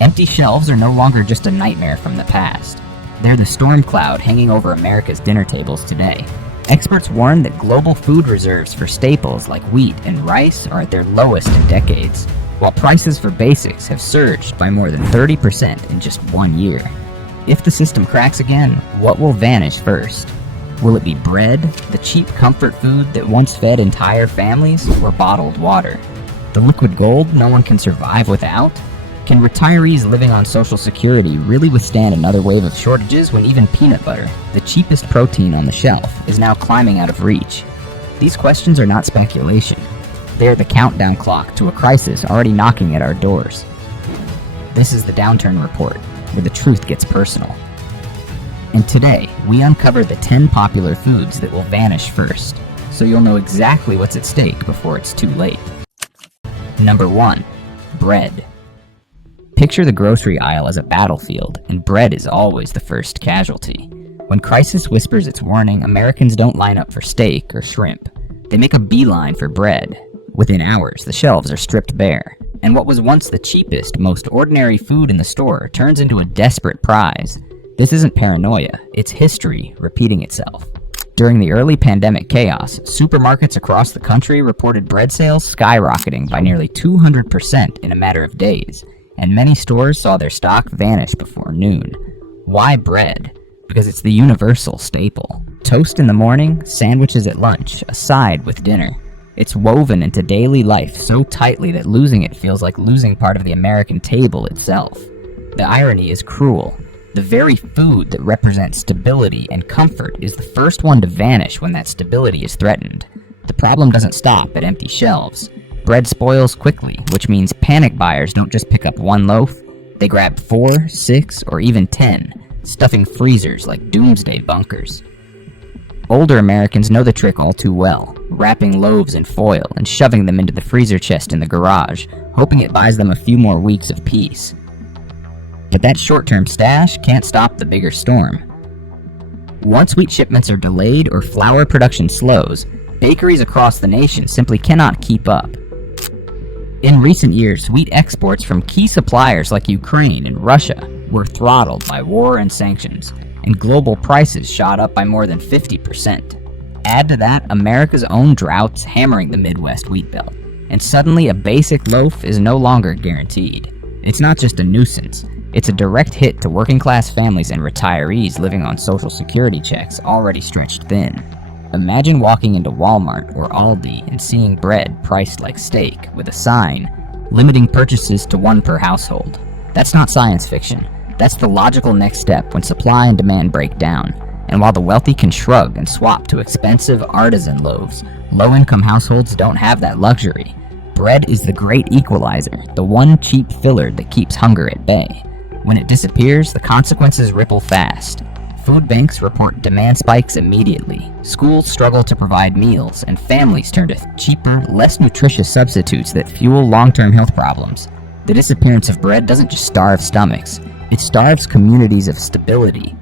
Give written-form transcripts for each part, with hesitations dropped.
Empty shelves are no longer just a nightmare from the past. They're the storm cloud hanging over America's dinner tables today. Experts warn that global food reserves for staples like wheat and rice are at their lowest in decades, while prices for basics have surged by more than 30% in just 1 year. If the system cracks again, what will vanish first? Will it be bread, the cheap comfort food that once fed entire families, or bottled water? The liquid gold no one can survive without? Can retirees living on Social Security really withstand another wave of shortages when even peanut butter, the cheapest protein on the shelf, is now climbing out of reach? These questions are not speculation. They are the countdown clock to a crisis already knocking at our doors. This is the Downturn Report, where the truth gets personal. And today, we uncover the 10 popular foods that will vanish first, so you'll know exactly what's at stake before it's too late. Number 1. Bread. Picture the grocery aisle as a battlefield, and bread is always the first casualty. When crisis whispers its warning, Americans don't line up for steak or shrimp. They make a beeline for bread. Within hours, the shelves are stripped bare, and what was once the cheapest, most ordinary food in the store turns into a desperate prize. This isn't paranoia, it's history repeating itself. During the early pandemic chaos, supermarkets across the country reported bread sales skyrocketing by nearly 200% in a matter of days, and many stores saw their stock vanish before noon. Why bread? Because it's the universal staple. Toast in the morning, sandwiches at lunch, a side with dinner. It's woven into daily life so tightly that losing it feels like losing part of the American table itself. The irony is cruel. The very food that represents stability and comfort is the first one to vanish when that stability is threatened. The problem doesn't stop at empty shelves. Bread spoils quickly, which means panic buyers don't just pick up one loaf. They grab 4, 6, or even 10, stuffing freezers like doomsday bunkers. Older Americans know the trick all too well, wrapping loaves in foil and shoving them into the freezer chest in the garage, hoping it buys them a few more weeks of peace. But that short-term stash can't stop the bigger storm. Once wheat shipments are delayed or flour production slows, bakeries across the nation simply cannot keep up. In recent years, wheat exports from key suppliers like Ukraine and Russia were throttled by war and sanctions, and global prices shot up by more than 50%. Add to that America's own droughts hammering the Midwest wheat belt, and suddenly a basic loaf is no longer guaranteed. It's not just a nuisance, it's a direct hit to working-class families and retirees living on Social Security checks already stretched thin. Imagine walking into Walmart or Aldi and seeing bread priced like steak with a sign limiting purchases to 1 per household. That's not science fiction. That's the logical next step when supply and demand break down. And while the wealthy can shrug and swap to expensive artisan loaves, low-income households don't have that luxury. Bread is the great equalizer, the one cheap filler that keeps hunger at bay. When it disappears, the consequences ripple fast. Food banks report demand spikes immediately, schools struggle to provide meals, and families turn to cheaper, less nutritious substitutes that fuel long-term health problems. The disappearance of bread doesn't just starve stomachs, it starves communities of stability.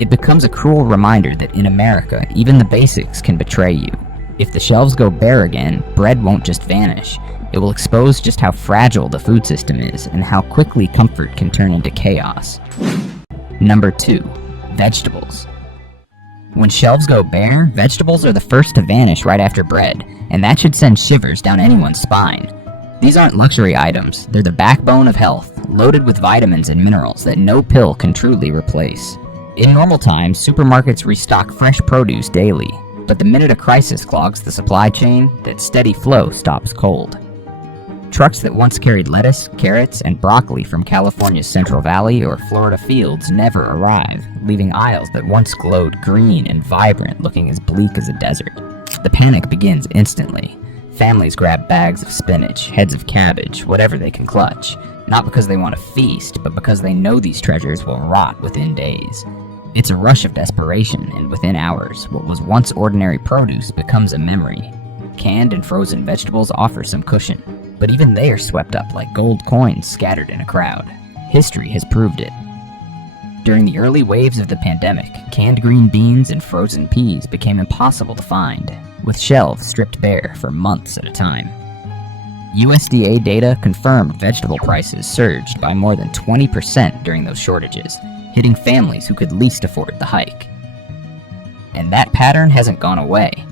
It becomes a cruel reminder that in America, even the basics can betray you. If the shelves go bare again, bread won't just vanish. It will expose just how fragile the food system is and how quickly comfort can turn into chaos. Number 2. Vegetables. When shelves go bare, vegetables are the first to vanish right after bread, and that should send shivers down anyone's spine. These aren't luxury items, they're the backbone of health, loaded with vitamins and minerals that no pill can truly replace. In normal times, supermarkets restock fresh produce daily, but the minute a crisis clogs the supply chain, that steady flow stops cold. Trucks that once carried lettuce, carrots, and broccoli from California's Central Valley or Florida fields never arrive, leaving aisles that once glowed green and vibrant looking as bleak as a desert. The panic begins instantly. Families grab bags of spinach, heads of cabbage, whatever they can clutch, not because they want to feast, but because they know these treasures will rot within days. It's a rush of desperation, and within hours, what was once ordinary produce becomes a memory. Canned and frozen vegetables offer some cushion, but even they are swept up like gold coins scattered in a crowd. History has proved it. During the early waves of the pandemic, canned green beans and frozen peas became impossible to find, with shelves stripped bare for months at a time. USDA data confirmed vegetable prices surged by more than 20% during those shortages, hitting families who could least afford the hike. And that pattern hasn't gone away.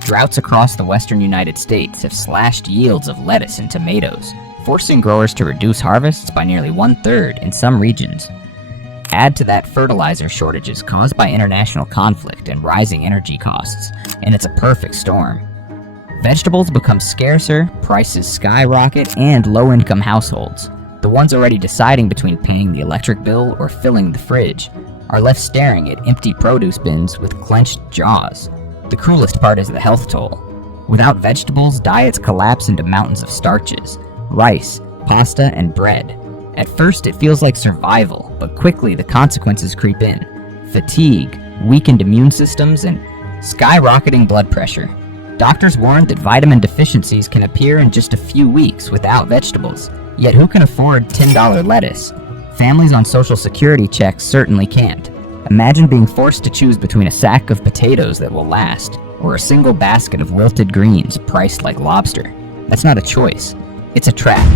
Droughts across the western United States have slashed yields of lettuce and tomatoes, forcing growers to reduce harvests by nearly 1/3 in some regions. Add to that fertilizer shortages caused by international conflict and rising energy costs, and it's a perfect storm. Vegetables become scarcer, prices skyrocket, and low-income households, the ones already deciding between paying the electric bill or filling the fridge, are left staring at empty produce bins with clenched jaws. The cruelest part is the health toll. Without vegetables, diets collapse into mountains of starches, rice, pasta, and bread. At first, it feels like survival, but quickly the consequences creep in. Fatigue, weakened immune systems, and skyrocketing blood pressure. Doctors warned that vitamin deficiencies can appear in just a few weeks without vegetables. Yet who can afford $10 lettuce? Families on Social Security checks certainly can't. Imagine being forced to choose between a sack of potatoes that will last, or a single basket of wilted greens priced like lobster. That's not a choice. It's a trap.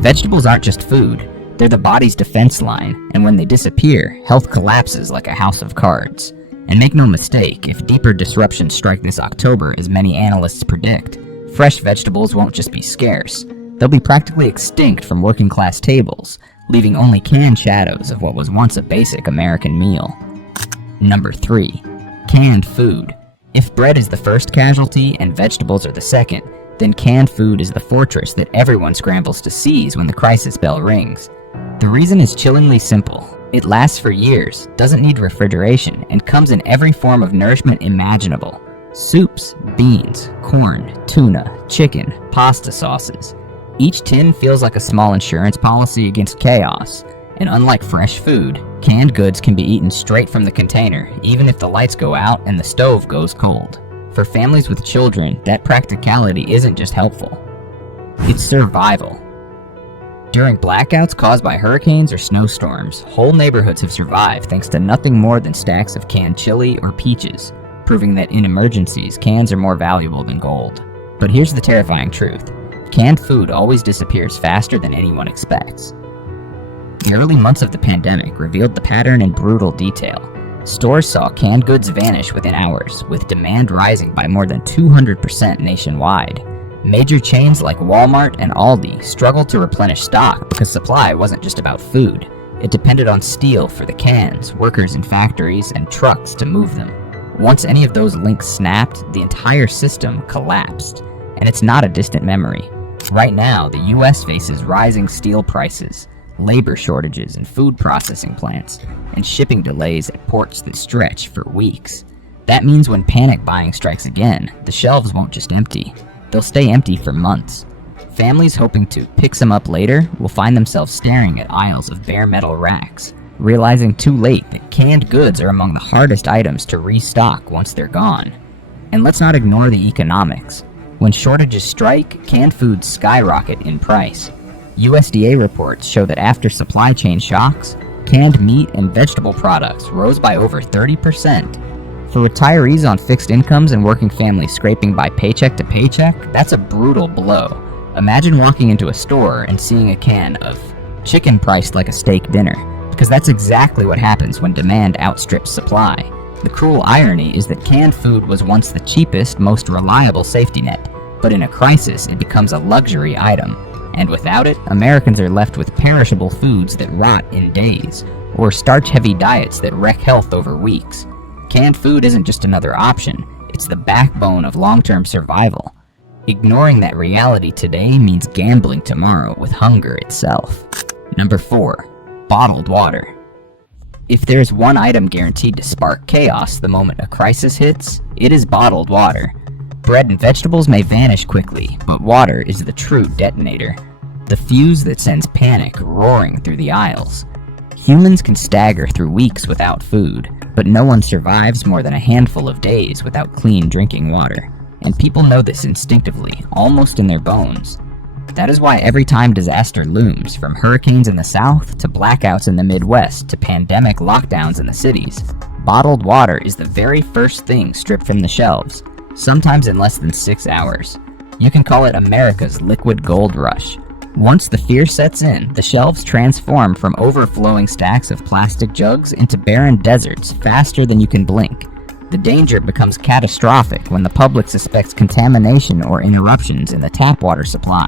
Vegetables aren't just food. They're the body's defense line, and when they disappear, health collapses like a house of cards. And make no mistake, if deeper disruptions strike this October, as many analysts predict, fresh vegetables won't just be scarce. They'll be practically extinct from working-class tables, leaving only canned shadows of what was once a basic American meal. Number 3. Canned food. If bread is the first casualty and vegetables are the second, then canned food is the fortress that everyone scrambles to seize when the crisis bell rings. The reason is chillingly simple. It lasts for years, doesn't need refrigeration, and comes in every form of nourishment imaginable. Soups, beans, corn, tuna, chicken, pasta sauces. Each tin feels like a small insurance policy against chaos. And unlike fresh food, canned goods can be eaten straight from the container, even if the lights go out and the stove goes cold. For families with children, that practicality isn't just helpful. It's survival. During blackouts caused by hurricanes or snowstorms, whole neighborhoods have survived thanks to nothing more than stacks of canned chili or peaches, proving that in emergencies, cans are more valuable than gold. But here's the terrifying truth. Canned food always disappears faster than anyone expects. The early months of the pandemic revealed the pattern in brutal detail. Stores saw canned goods vanish within hours, with demand rising by more than 200% nationwide. Major chains like Walmart and Aldi struggled to replenish stock because supply wasn't just about food. It depended on steel for the cans, workers in factories, and trucks to move them. Once any of those links snapped, the entire system collapsed. And it's not a distant memory. Right now, the US faces rising steel prices, labor shortages in food processing plants, and shipping delays at ports that stretch for weeks. That means when panic buying strikes again, the shelves won't just empty. They'll stay empty for months. Families hoping to pick some up later will find themselves staring at aisles of bare metal racks, realizing too late that canned goods are among the hardest items to restock once they're gone. And let's not ignore the economics. When shortages strike, canned foods skyrocket in price. USDA reports show that after supply chain shocks, canned meat and vegetable products rose by over 30%. For retirees on fixed incomes and working families scraping by paycheck to paycheck, that's a brutal blow. Imagine walking into a store and seeing a can of chicken priced like a steak dinner, because that's exactly what happens when demand outstrips supply. The cruel irony is that canned food was once the cheapest, most reliable safety net, but in a crisis it becomes a luxury item. And without it, Americans are left with perishable foods that rot in days, or starch-heavy diets that wreck health over weeks. Canned food isn't just another option, it's the backbone of long-term survival. Ignoring that reality today means gambling tomorrow with hunger itself. Number 4. Bottled water. If there's one item guaranteed to spark chaos the moment a crisis hits, it is bottled water. Bread and vegetables may vanish quickly, but water is the true detonator. The fuse that sends panic roaring through the aisles. Humans can stagger through weeks without food, but no one survives more than a handful of days without clean drinking water. And people know this instinctively, almost in their bones. That is why every time disaster looms, from hurricanes in the south to blackouts in the Midwest to pandemic lockdowns in the cities, bottled water is the very first thing stripped from the shelves, sometimes in less than 6 hours. You can call it America's liquid gold rush. Once the fear sets in, the shelves transform from overflowing stacks of plastic jugs into barren deserts faster than you can blink. The danger becomes catastrophic when the public suspects contamination or interruptions in the tap water supply.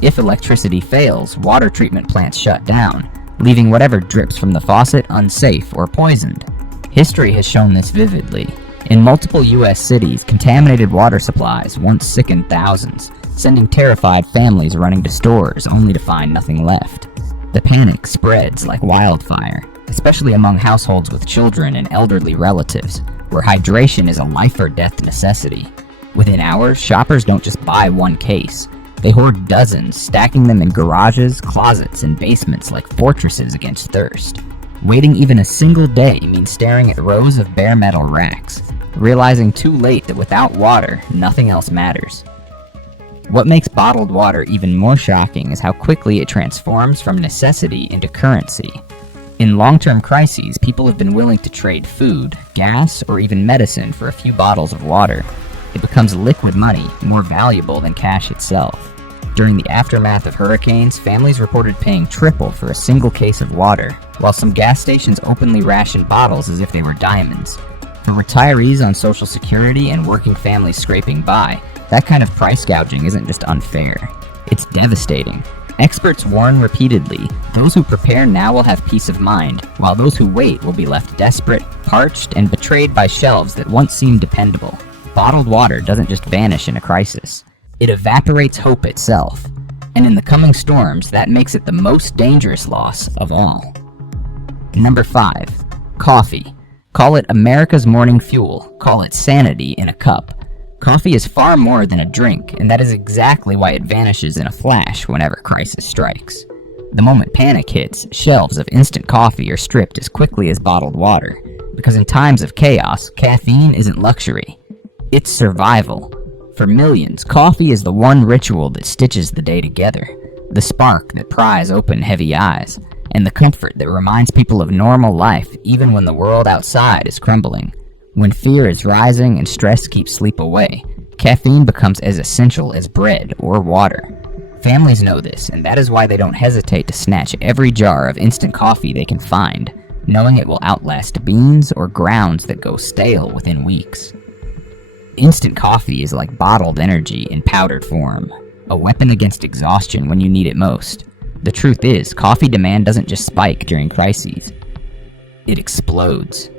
If electricity fails, water treatment plants shut down, leaving whatever drips from the faucet unsafe or poisoned. History has shown this vividly. In multiple U.S. cities, contaminated water supplies once sickened thousands, sending terrified families running to stores only to find nothing left. The panic spreads like wildfire, especially among households with children and elderly relatives, where hydration is a life or death necessity. Within hours, shoppers don't just buy one case. They hoard dozens, stacking them in garages, closets, and basements like fortresses against thirst. Waiting even a single day means staring at rows of bare metal racks, realizing too late that without water, nothing else matters. What makes bottled water even more shocking is how quickly it transforms from necessity into currency. In long-term crises, people have been willing to trade food, gas, or even medicine for a few bottles of water. It becomes liquid money, more valuable than cash itself. During the aftermath of hurricanes, families reported paying triple for a single case of water, while some gas stations openly rationed bottles as if they were diamonds. For retirees on Social Security and working families scraping by, that kind of price gouging isn't just unfair. It's devastating. Experts warn repeatedly, those who prepare now will have peace of mind, while those who wait will be left desperate, parched, and betrayed by shelves that once seemed dependable. Bottled water doesn't just vanish in a crisis. It evaporates hope itself. And in the coming storms, that makes it the most dangerous loss of all. Number 5. Coffee. Call it America's morning fuel. Call it sanity in a cup. Coffee is far more than a drink, and that is exactly why it vanishes in a flash whenever crisis strikes. The moment panic hits, shelves of instant coffee are stripped as quickly as bottled water, because in times of chaos, caffeine isn't luxury. It's survival. For millions, coffee is the one ritual that stitches the day together, the spark that pries open heavy eyes, and the comfort that reminds people of normal life even when the world outside is crumbling. When fear is rising and stress keeps sleep away, caffeine becomes as essential as bread or water. Families know this, and that is why they don't hesitate to snatch every jar of instant coffee they can find, knowing it will outlast beans or grounds that go stale within weeks. Instant coffee is like bottled energy in powdered form, a weapon against exhaustion when you need it most. The truth is, coffee demand doesn't just spike during crises. It explodes.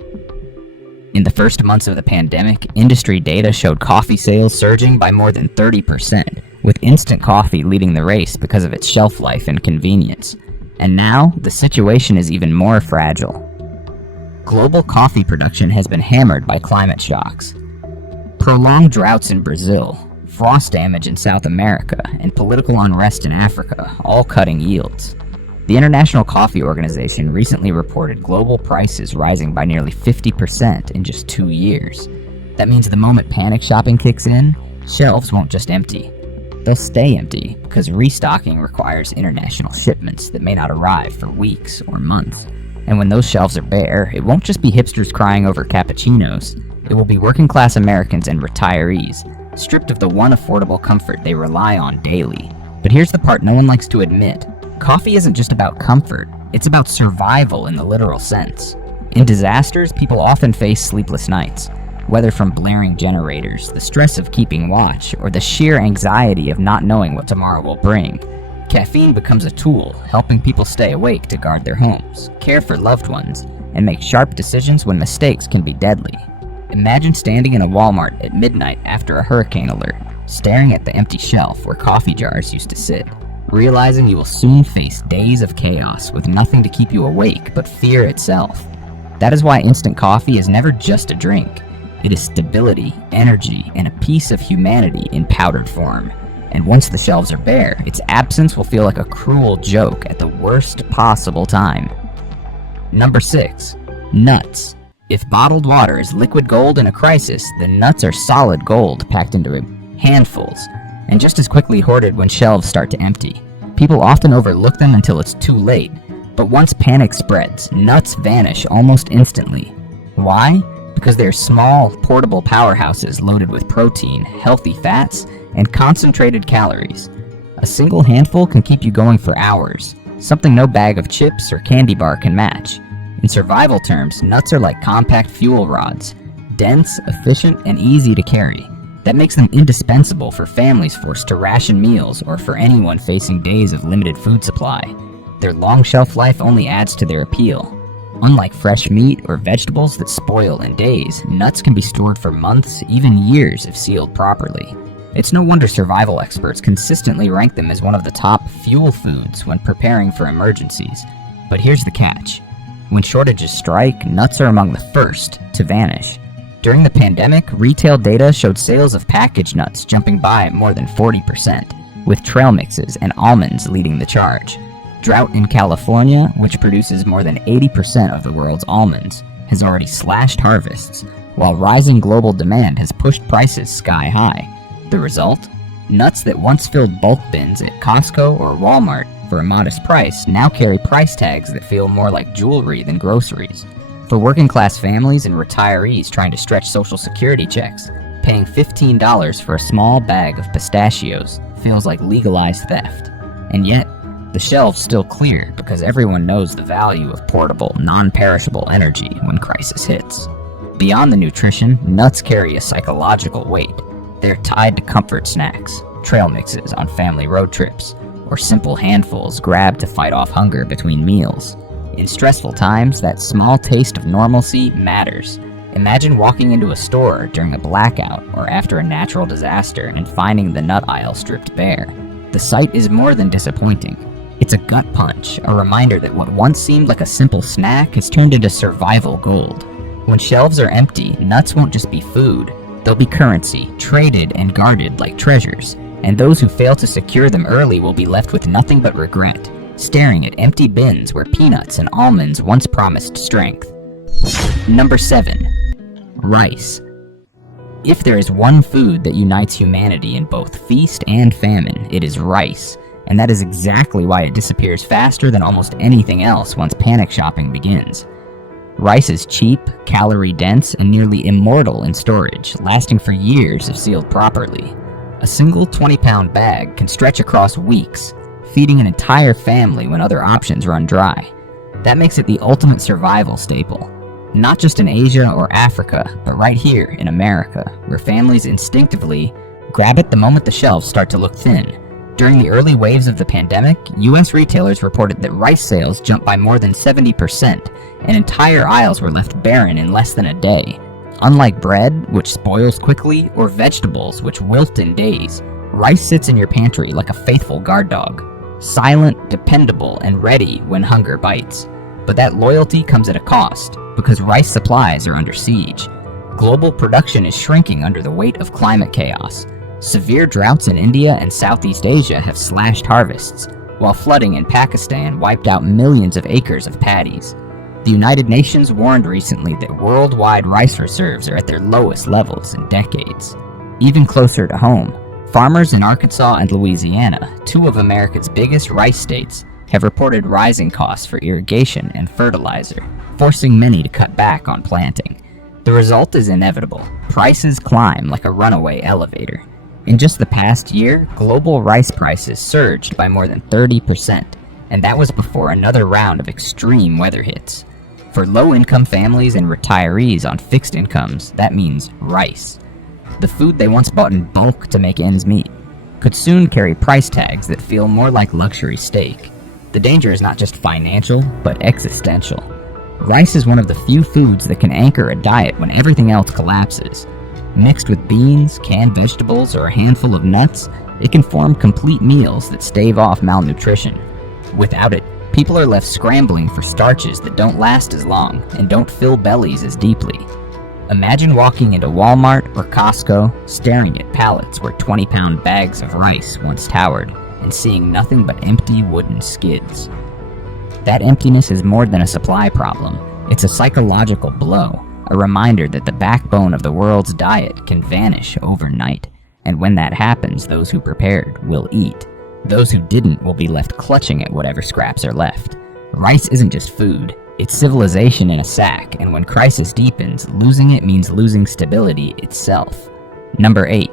In the first months of the pandemic, industry data showed coffee sales surging by more than 30%, with instant coffee leading the race because of its shelf life and convenience. And now, the situation is even more fragile. Global coffee production has been hammered by climate shocks. Prolonged droughts in Brazil, frost damage in South America, and political unrest in Africa, all cutting yields. The International Coffee Organization recently reported global prices rising by nearly 50% in just 2 years. That means the moment panic shopping kicks in, shelves won't just empty. They'll stay empty because restocking requires international shipments that may not arrive for weeks or months. And when those shelves are bare, it won't just be hipsters crying over cappuccinos. It will be working-class Americans and retirees, stripped of the one affordable comfort they rely on daily. But here's the part no one likes to admit. Coffee isn't just about comfort, it's about survival in the literal sense. In disasters, people often face sleepless nights, whether from blaring generators, the stress of keeping watch, or the sheer anxiety of not knowing what tomorrow will bring. Caffeine becomes a tool, helping people stay awake to guard their homes, care for loved ones, and make sharp decisions when mistakes can be deadly. Imagine standing in a Walmart at midnight after a hurricane alert, staring at the empty shelf where coffee jars used to sit, realizing you will soon face days of chaos with nothing to keep you awake but fear itself. That is why instant coffee is never just a drink. It is stability, energy, and a piece of humanity in powdered form. And once the shelves are bare, its absence will feel like a cruel joke at the worst possible time. Number 6. Nuts. If bottled water is liquid gold in a crisis, then nuts are solid gold packed into handfuls, and just as quickly hoarded when shelves start to empty. People often overlook them until it's too late, but once panic spreads, nuts vanish almost instantly. Why? Because they're small, portable powerhouses loaded with protein, healthy fats, and concentrated calories. A single handful can keep you going for hours, something no bag of chips or candy bar can match. In survival terms, nuts are like compact fuel rods, dense, efficient, and easy to carry. That makes them indispensable for families forced to ration meals or for anyone facing days of limited food supply. Their long shelf life only adds to their appeal. Unlike fresh meat or vegetables that spoil in days, nuts can be stored for months, even years if sealed properly. It's no wonder survival experts consistently rank them as one of the top fuel foods when preparing for emergencies. But here's the catch. When shortages strike, nuts are among the first to vanish. During the pandemic, retail data showed sales of packaged nuts jumping by more than 40%, with trail mixes and almonds leading the charge. Drought in California, which produces more than 80% of the world's almonds, has already slashed harvests, while rising global demand has pushed prices sky high. The result? Nuts that once filled bulk bins at Costco or Walmart for a modest price now carry price tags that feel more like jewelry than groceries. For working class families and retirees trying to stretch Social Security checks, paying $15 for a small bag of pistachios feels like legalized theft. And yet, the shelves still clear because everyone knows the value of portable, non-perishable energy when crisis hits. Beyond the nutrition, nuts carry a psychological weight. They're tied to comfort snacks, trail mixes on family road trips, or simple handfuls grabbed to fight off hunger between meals. In stressful times, that small taste of normalcy matters. Imagine walking into a store during a blackout or after a natural disaster and finding the nut aisle stripped bare. The sight is more than disappointing. It's a gut punch, a reminder that what once seemed like a simple snack has turned into survival gold. When shelves are empty, nuts won't just be food. They'll be currency, traded and guarded like treasures, and those who fail to secure them early will be left with nothing but regret, staring at empty bins where peanuts and almonds once promised strength. Number 7. Rice. If there is one food that unites humanity in both feast and famine, it is rice. And that is exactly why it disappears faster than almost anything else once panic shopping begins. Rice is cheap, calorie-dense, and nearly immortal in storage, lasting for years if sealed properly. A single 20-pound bag can stretch across weeks, feeding an entire family when other options run dry. That makes it the ultimate survival staple, not just in Asia or Africa, but right here in America, where families instinctively grab it the moment the shelves start to look thin. During the early waves of the pandemic, U.S. retailers reported that rice sales jumped by more than 70%, and entire aisles were left barren in less than a day. Unlike bread, which spoils quickly, or vegetables, which wilt in days, rice sits in your pantry like a faithful guard dog, silent, dependable, and ready when hunger bites. But that loyalty comes at a cost, because rice supplies are under siege. Global production is shrinking under the weight of climate chaos. Severe droughts in India and Southeast Asia have slashed harvests, while flooding in Pakistan wiped out millions of acres of paddies. The United Nations warned recently that worldwide rice reserves are at their lowest levels in decades. Even closer to home, farmers in Arkansas and Louisiana, two of America's biggest rice states, have reported rising costs for irrigation and fertilizer, forcing many to cut back on planting. The result is inevitable. Prices climb like a runaway elevator. In just the past year, global rice prices surged by more than 30%, and that was before another round of extreme weather hits. For low-income families and retirees on fixed incomes, that means rice. The food they once bought in bulk to make ends meet could soon carry price tags that feel more like luxury steak. The danger is not just financial, but existential. Rice is one of the few foods that can anchor a diet when everything else collapses. Mixed with beans, canned vegetables, or a handful of nuts, it can form complete meals that stave off malnutrition. Without it, people are left scrambling for starches that don't last as long and don't fill bellies as deeply. Imagine walking into Walmart or Costco, staring at pallets where 20-pound bags of rice once towered, and seeing nothing but empty wooden skids. That emptiness is more than a supply problem. It's a psychological blow. A reminder that the backbone of the world's diet can vanish overnight. And when that happens, those who prepared will eat. Those who didn't will be left clutching at whatever scraps are left. Rice isn't just food, it's civilization in a sack, and when crisis deepens, losing it means losing stability itself. Number 8.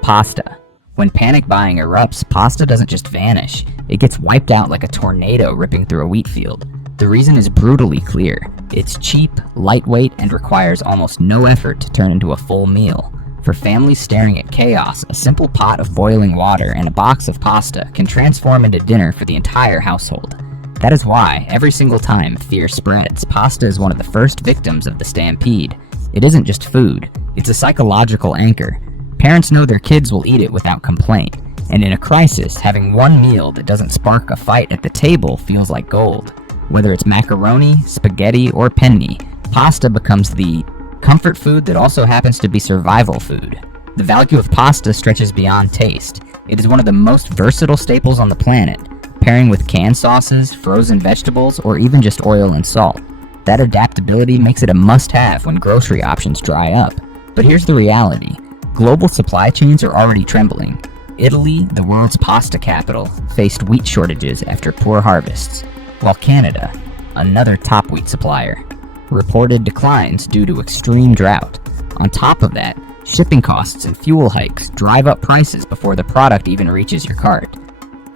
Pasta. When panic buying erupts, pasta doesn't just vanish, it gets wiped out like a tornado ripping through a wheat field. The reason is brutally clear. It's cheap, lightweight, and requires almost no effort to turn into a full meal. For families staring at chaos, a simple pot of boiling water and a box of pasta can transform into dinner for the entire household. That is why, every single time fear spreads, pasta is one of the first victims of the stampede. It isn't just food, it's a psychological anchor. Parents know their kids will eat it without complaint, and in a crisis, having one meal that doesn't spark a fight at the table feels like gold. Whether it's macaroni, spaghetti, or penne, pasta becomes the comfort food that also happens to be survival food. The value of pasta stretches beyond taste. It is one of the most versatile staples on the planet, pairing with canned sauces, frozen vegetables, or even just oil and salt. That adaptability makes it a must-have when grocery options dry up. But here's the reality. Global supply chains are already trembling. Italy, the world's pasta capital, faced wheat shortages after poor harvests, while Canada, another top wheat supplier, reported declines due to extreme drought. On top of that, shipping costs and fuel hikes drive up prices before the product even reaches your cart.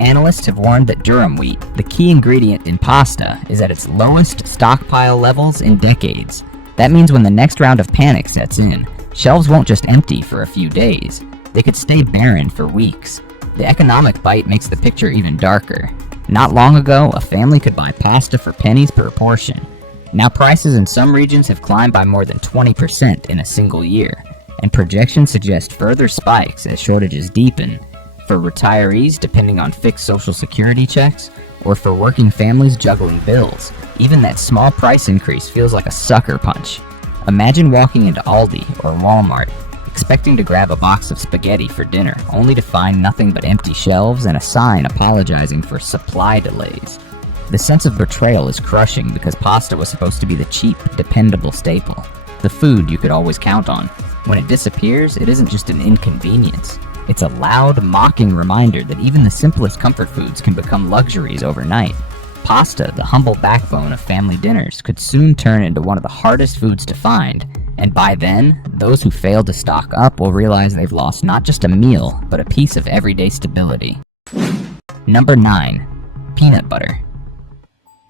Analysts have warned that durum wheat, the key ingredient in pasta, is at its lowest stockpile levels in decades. That means when the next round of panic sets in, shelves won't just empty for a few days. They could stay barren for weeks. The economic bite makes the picture even darker. Not long ago, a family could buy pasta for pennies per portion. Now prices in some regions have climbed by more than 20% in a single year, and projections suggest further spikes as shortages deepen. For retirees depending on fixed social security checks, or for working families juggling bills, even that small price increase feels like a sucker punch. Imagine walking into Aldi or Walmart, expecting to grab a box of spaghetti for dinner, only to find nothing but empty shelves and a sign apologizing for supply delays. The sense of betrayal is crushing because pasta was supposed to be the cheap, dependable staple, the food you could always count on. When it disappears, it isn't just an inconvenience. It's a loud, mocking reminder that even the simplest comfort foods can become luxuries overnight. Pasta, the humble backbone of family dinners, could soon turn into one of the hardest foods to find, and by then, those who fail to stock up will realize they've lost not just a meal, but a piece of everyday stability. Number 9. Peanut butter.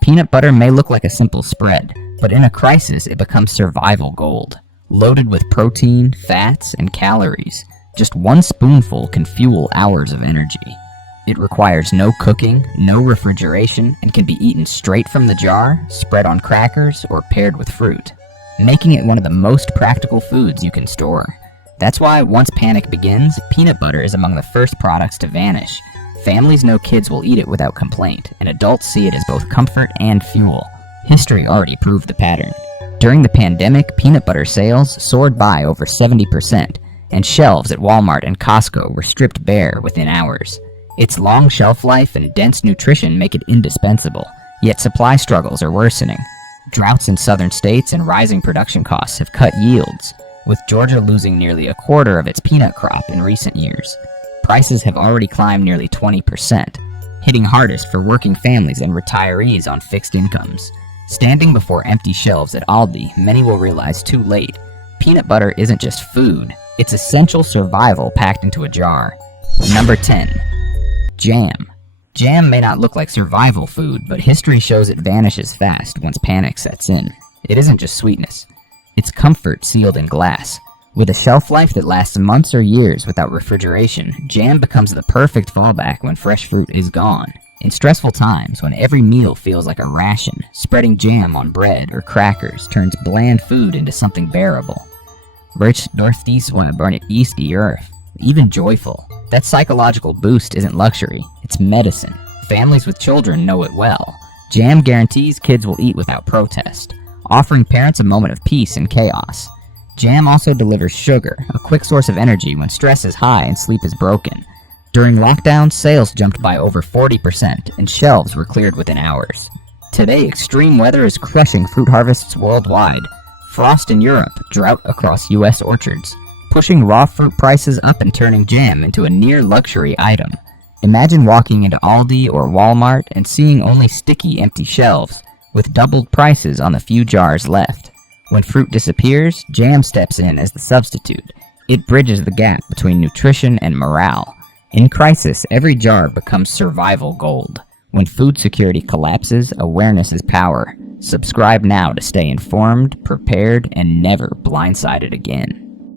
Peanut butter may look like a simple spread, but in a crisis it becomes survival gold. Loaded with protein, fats, and calories, just one spoonful can fuel hours of energy. It requires no cooking, no refrigeration, and can be eaten straight from the jar, spread on crackers, or paired with fruit, making it one of the most practical foods you can store. That's why once panic begins, peanut butter is among the first products to vanish. Families know kids will eat it without complaint, and adults see it as both comfort and fuel. History already proved the pattern. During the pandemic, peanut butter sales soared by over 70%, and shelves at Walmart and Costco were stripped bare within hours. Its long shelf life and dense nutrition make it indispensable, yet supply struggles are worsening. Droughts in southern states and rising production costs have cut yields, with Georgia losing nearly a quarter of its peanut crop in recent years. Prices have already climbed nearly 20%, hitting hardest for working families and retirees on fixed incomes. Standing before empty shelves at Aldi, many will realize too late, peanut butter isn't just food, it's essential survival packed into a jar. Number 10. Jam. Jam may not look like survival food, but history shows it vanishes fast once panic sets in. It isn't just sweetness. It's comfort sealed in glass. With a shelf life that lasts months or years without refrigeration, jam becomes the perfect fallback when fresh fruit is gone. In stressful times, when every meal feels like a ration, spreading jam on bread or crackers turns bland food into something bearable. Rich even joyful. That psychological boost isn't luxury, it's medicine. Families with children know it well. Jam guarantees kids will eat without protest, offering parents a moment of peace in chaos. Jam also delivers sugar, a quick source of energy when stress is high and sleep is broken. During lockdown, sales jumped by over 40%, and shelves were cleared within hours. Today, extreme weather is crushing fruit harvests worldwide. Frost in Europe, drought across US orchards, pushing raw fruit prices up and turning jam into a near-luxury item. Imagine walking into Aldi or Walmart and seeing only sticky, empty shelves, with doubled prices on the few jars left. When fruit disappears, jam steps in as the substitute. It bridges the gap between nutrition and morale. In crisis, every jar becomes survival gold. When food security collapses, awareness is power. Subscribe now to stay informed, prepared, and never blindsided again.